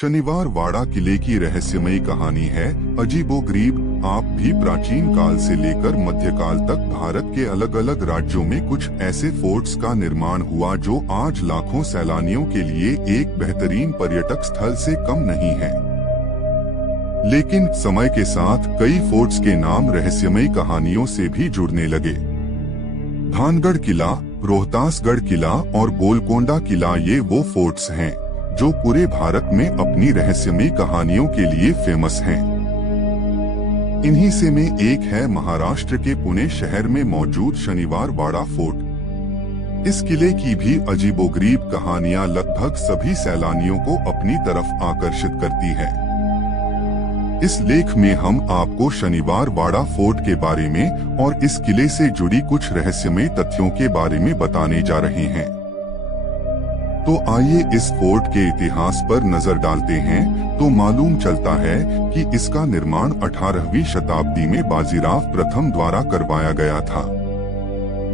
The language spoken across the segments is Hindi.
शनिवार वाड़ा किले की रहस्यमयी कहानी है अजीबोगरीब। आप भी प्राचीन काल से लेकर मध्यकाल तक भारत के अलग अलग राज्यों में कुछ ऐसे फोर्ट्स का निर्माण हुआ जो आज लाखों सैलानियों के लिए एक बेहतरीन पर्यटक स्थल से कम नहीं है। लेकिन समय के साथ कई फोर्ट्स के नाम रहस्यमयी कहानियों से भी जुड़ने लगे। भानगढ़ किला, रोहतासगढ़ किला और गोलकोंडा किला ये वो फोर्ट्स हैं जो पूरे भारत में अपनी रहस्यमयी कहानियों के लिए फेमस हैं। इन्हीं से में एक है महाराष्ट्र के पुणे शहर में मौजूद शनिवार वाड़ा फोर्ट। इस किले की भी अजीबोगरीब कहानियां लगभग सभी सैलानियों को अपनी तरफ आकर्षित करती है। इस लेख में हम आपको शनिवार वाड़ा फोर्ट के बारे में और इस किले से जुड़ी कुछ रहस्यमयी तथ्यों के बारे में बताने जा रहे हैं। तो आइए इस फोर्ट के इतिहास पर नजर डालते हैं। तो मालूम चलता है कि इसका निर्माण 18वीं शताब्दी में बाजीराव प्रथम द्वारा करवाया गया था।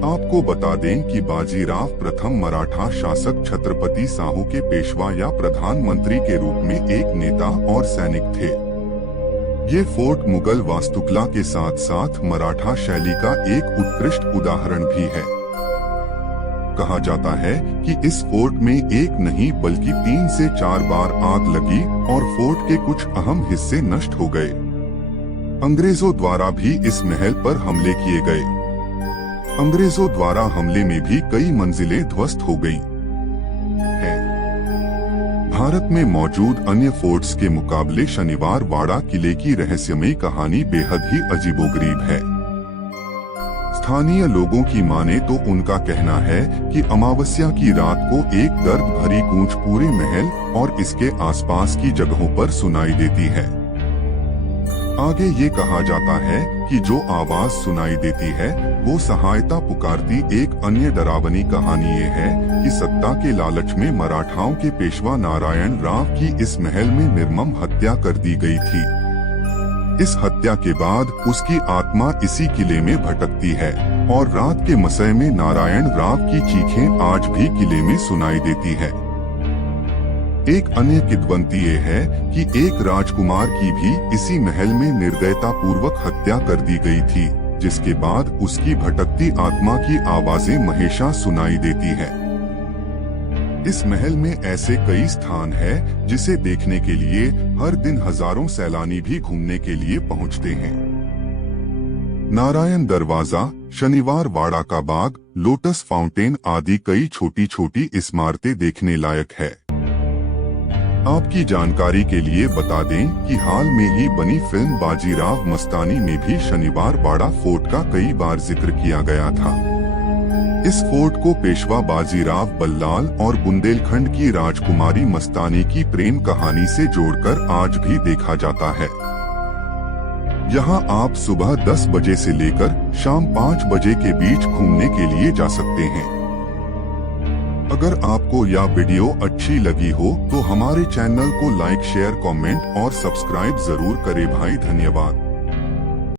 आपको बता दें कि बाजीराव प्रथम मराठा शासक छत्रपति साहू के पेशवा या प्रधानमंत्री के रूप में एक नेता और सैनिक थे। ये फोर्ट मुगल वास्तुकला के साथ साथ मराठा शैली का एक उत्कृष्ट उदाहरण भी है। कहा जाता है कि इस फोर्ट में एक नहीं बल्कि 3 से 4 बार आग लगी और फोर्ट के कुछ अहम हिस्से नष्ट हो गए। अंग्रेजों द्वारा भी इस महल पर हमले किए गए। अंग्रेजों द्वारा हमले में भी कई मंजिलें ध्वस्त हो गईं। भारत में मौजूद अन्य फोर्ट्स के मुकाबले शनिवार वाड़ा किले की रहस्यमयी कहानी बेहद ही अजीबोगरीब है। स्थानीय लोगों की माने तो उनका कहना है कि अमावस्या की रात को एक दर्द भरी गूंज पूरे महल और इसके आसपास की जगहों पर सुनाई देती है। आगे ये कहा जाता है कि जो आवाज सुनाई देती है वो सहायता पुकारती। एक अन्य डरावनी कहानी ये है कि सत्ता के लालच में मराठाओं के पेशवा नारायण राव की इस महल में निर्मम हत्या कर दी गई थी। इस हत्या के बाद उसकी आत्मा इसी किले में भटकती है और रात के मसय में नारायण राव की चीखें आज भी किले में सुनाई देती है। एक अन्य किंवदंती ये है कि एक राजकुमार की भी इसी महल में निर्दयता पूर्वक हत्या कर दी गई थी, जिसके बाद उसकी भटकती आत्मा की आवाजें हमेशा सुनाई देती है। इस महल में ऐसे कई स्थान हैं जिसे देखने के लिए हर दिन हजारों सैलानी भी घूमने के लिए पहुंचते हैं। नारायण दरवाजा, शनिवार वाड़ा का बाग, लोटस फाउंटेन आदि कई छोटी छोटी इमारतें देखने लायक है। आपकी जानकारी के लिए बता दें कि हाल में ही बनी फिल्म बाजीराव मस्तानी में भी शनिवार वाड़ा फोर्ट का कई बार जिक्र किया गया था। इस फोर्ट को पेशवा बाजीराव बल्लाल और बुंदेलखंड की राजकुमारी मस्तानी की प्रेम कहानी से जोड़कर आज भी देखा जाता है। यहाँ आप सुबह 10 बजे से लेकर शाम 5 बजे के बीच घूमने के लिए जा सकते हैं। अगर आपको यह वीडियो अच्छी लगी हो तो हमारे चैनल को लाइक, शेयर, कमेंट और सब्सक्राइब जरूर करें भाई। धन्यवाद।